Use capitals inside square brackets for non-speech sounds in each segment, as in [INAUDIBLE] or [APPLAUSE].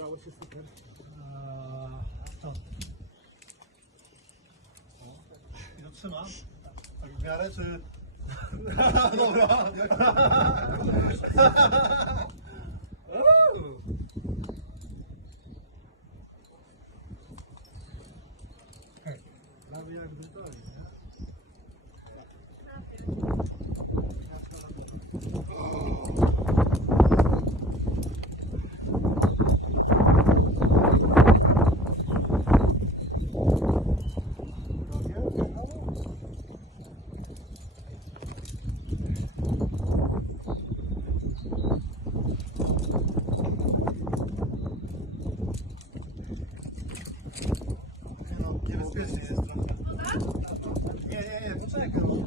udało się super. Eee, to. I to trzyma? Tak w miarę, czy... [LAUGHS] No, no. Dobra. Prawie jak w nie? Nie,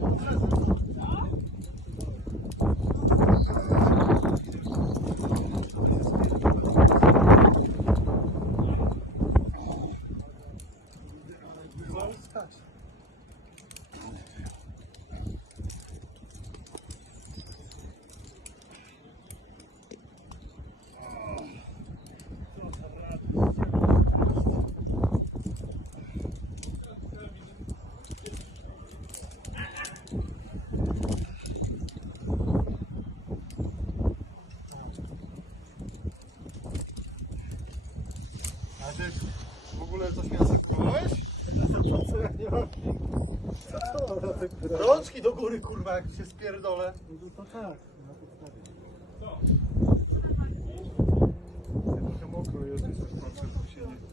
ogóle coś? Rączki do góry, kurwa, jak się spierdolę. No to tak, na podstawie. Co? Trochę mokro jest, jest patrzę, co się nie...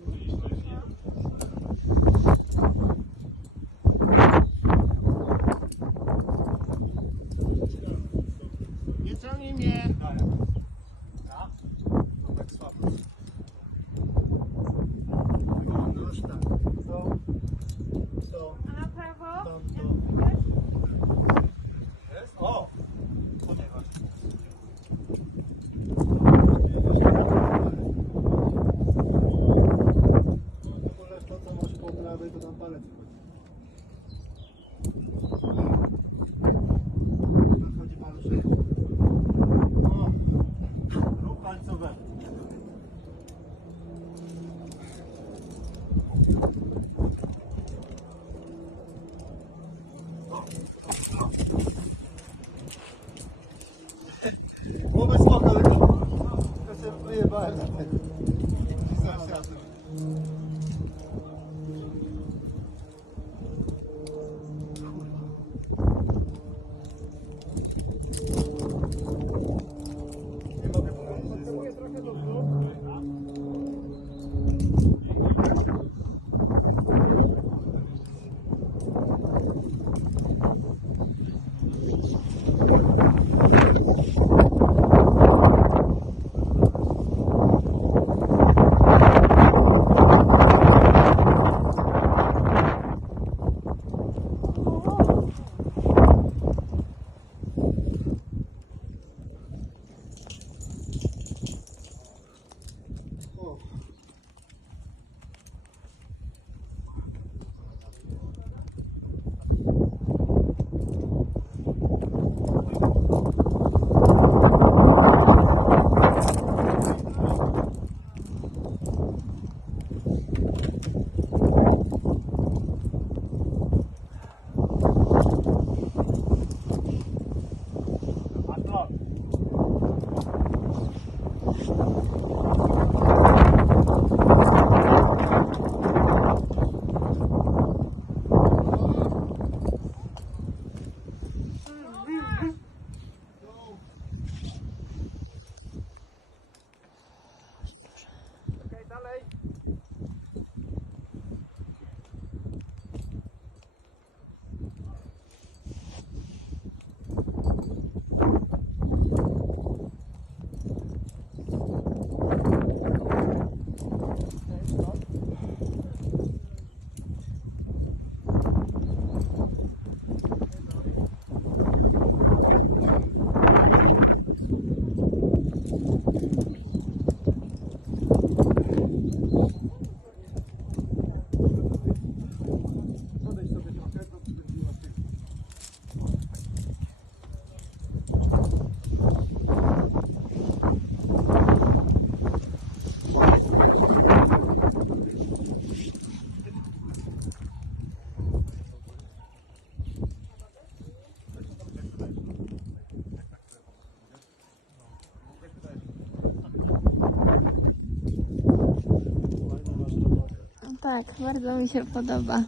No tak, bardzo mi się podoba.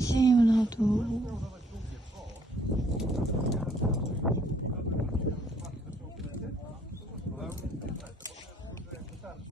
Zimno tu.